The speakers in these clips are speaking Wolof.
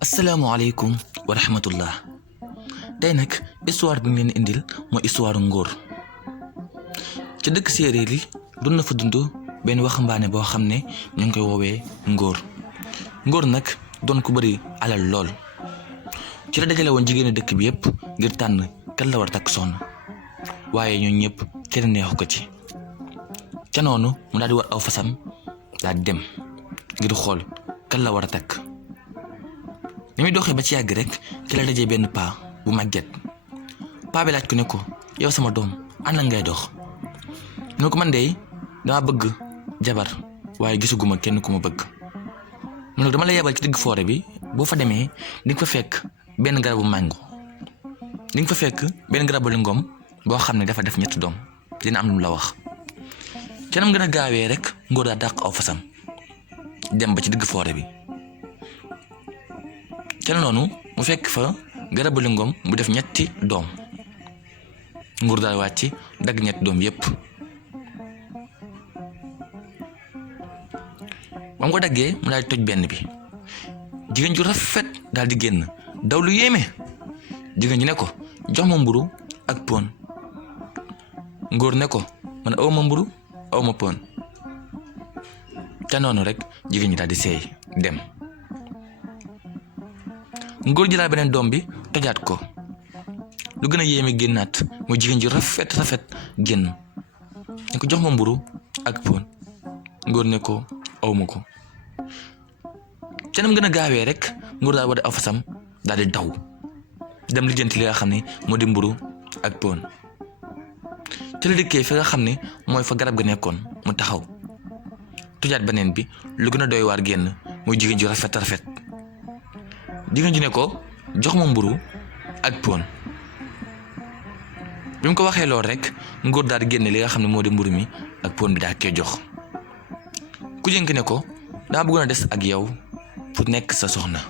asalaamaaleykum wa rahmatullah tey nag histoire bi ñu leen indil mooy histoire ngóor ci dëkk séeréer yi doon na fa dund benn waxambaane boo xam ne ñu ngi koy woowee ngóor nag doon ko bëri alal lool ci la dajale woon jigéenu dëkk bi yépp ngir tànn kan la war a takk soxna waaye ñoo ñëpp kenn neexu ko ci ca noonu mu daal di war aw fasam daal di dem ngir xool kan la war a takk. ni muy doxee ba ci yàgg rek ci la dajee benn paa bu màgget paa bi laaj ko ne ko yow sama doom ànd ngay dox ne ko man de dama bëgg jabar waaye gisuguma kenn ku ma bëgg mu ne dama la yebal ci digg foore bi boo fa demee di nga fa fekk benn garabu màngo di nga fa fekk benn garabu lingom boo xam ne dafa def ñetti doom dina am lu mu la wax ca nam gën a gaawee rek ngóor daa dàq aw fasam dem ba ci digg foore bi ca noonu mu fekk fa garabu lingom bu def ñetti doom ngóor daal wàcc dagg ñetti doom yépp ba mu ko daggee mu daal di toj benn bi jigéen ju rafet daal di génn daw lu yéeme jigéen ji ne ko jox ma mburu ak pon ngóor ne ko man aw ma mburu aw ma pon ca noonu rek jigéen ñi daal di seey dem ngóor jëlaat beneen doom bi tojaat ko lu gën a yéeme génnaat mooy jigéen ji rafet génn ne ko jox ma mburu ak pon ngóor ne ko awma ko ca nam gën a gaawee rek ngóor daal wade aw fasam daal di daw dem lijjanti li nga xam ne moo di mburu ak pon ca la dikkee fi nga xam ne mooy fa garab ga nekkoon mu taxaw tojaat beneen bi lu gën a doy waar génn mooy jigéen ji rafet jigéen ji ne ko jox ma mburu ak pon bi mu ko waxee lool rek ngóor daal di génne li nga xam ne moo di mburu mi ak pon bi daa koy jox ku jënk ne ko daa bëggoon a des ak yow pour nekk sa soxna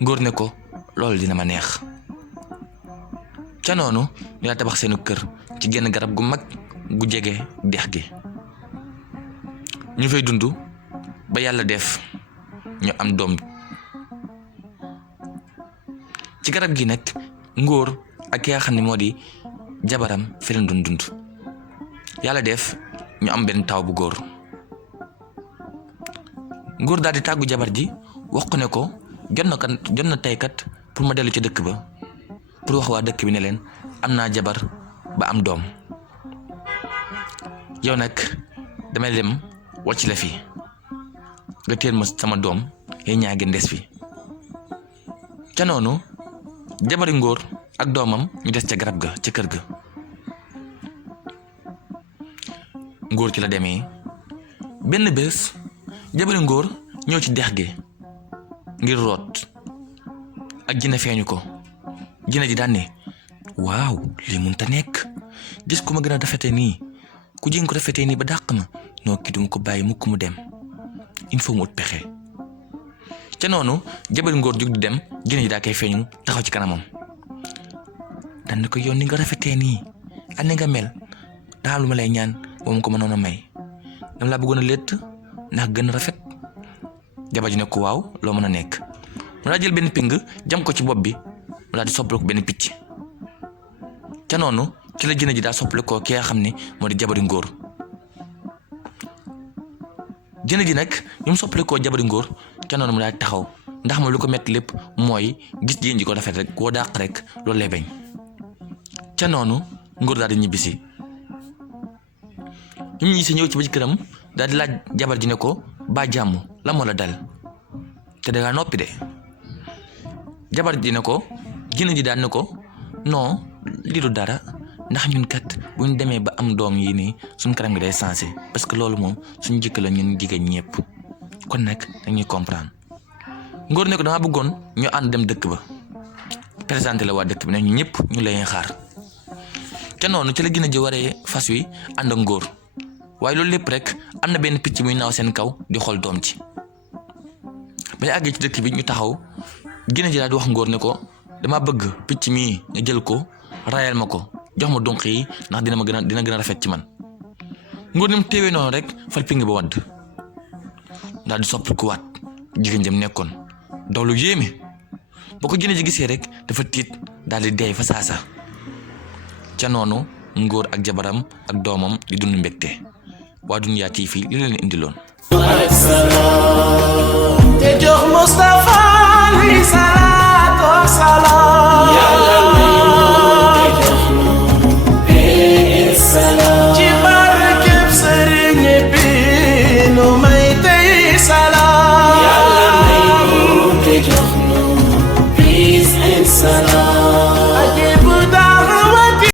ngóor ne ko loolu dina ma neex ca noonu ñu daa tabax seenu kër ci genn garab gu mag gu jege dex gi ñu fay dund ba yàlla def ñu am doom ci garab gi nag ngóor ak ki nga xam ne moo di jabaram fi leen doon dund yàlla def ñu am benn taw bu góor ngóor daal di tàggu jabar ji wax ko ne ko jot na tey kat pour ma dellu ci dëkk ba pour wax waa dëkk bi ne leen am naa jabar ba am doom yow nag damay dem wàcc la fi nga téel ma sama doom yéen ñaa gën des fi ca noonu jabari ngóor ak doomam ñu des ca garab ga ca kër ga ngóor ci la demee benn bés jabari ngóor ñëw ci dex gi ngir root ak jina feeñu ko jina ji daan ne waaw lii mënta nekk gis ku ma gën a rafetee nii ku jéem ko rafetee nii ba dàq ma noo kii duma ko bàyyi mukk mu dem il faut mu ut pexe ca noonu jabari ngóor jug di dem jina ji daa koy feeñu taxaw ci kanamam daan na ko yoon ni nga rafetee nii ak ni nga mel daa lu ma lay ñaan boo ma ko mënoon a may dama laa bëggoon a létt ndax gën a rafet jabar ji ne ko waaw loo mën a nekk mu daa jël benn ping jam ko ci bopp bi mu daa di soppal ko benn picc ca noonu ci la jëne ji daa soppali ko ki nga xam ne moo di jabari ngóor jëne ji nag ñu mu soppali koo jabari ngóor ca noonu mu daa taxaw ndax ma lu ko metti lépp mooy gis jigéen ji ko rafet rek koo dàq rek loolu lay bañ ca noonu ngóor daal di ñibbisi ñu ñibbisi ñëw ci ba ci këram daal di laaj jabar ji ne ko ba jàmm la moo la dal te dangaa noppi de jabar ji ne ko jëne ji daan ne ko non lii du dara ndax ñun kat bu ñu demee ba am doom yi nii suñ kanam gi day sensé parce que loolu moom suñ jëkk la ñun jigéen ñëpp kon nag dañuy comprendre ngóor ne ko dama bëggoon ñu ànd dem dëkk ba présenté la waa dëkk bi ne ñu ñëpp ñu lay xaar ca noonu ci la gën a ji waree fas wi ànd ak ngóor waaye loolu lépp rek am na benn picc muy naaw seen kaw di xool doom ci ba ñu àggee ci dëkk bi ñu taxaw gën a ji daal di wax ngóor ne ko dama bëgg picc mii nga jël ko rayal ma ko jox ma donq yi ndax dina gën a rafet ci man ngóor ni mu téewee noonu rek fal ping ba wadd daal di soppal ku waat jigéen jëm nekkoon daw lu yéeme ba ko jinne ji gisee rek dafa tiit daal di dee fa saasa ca noonu ngóor ak jabaram ak doomam di dund mbégte waa Dunya TV li leen indiloon te jox Moustapha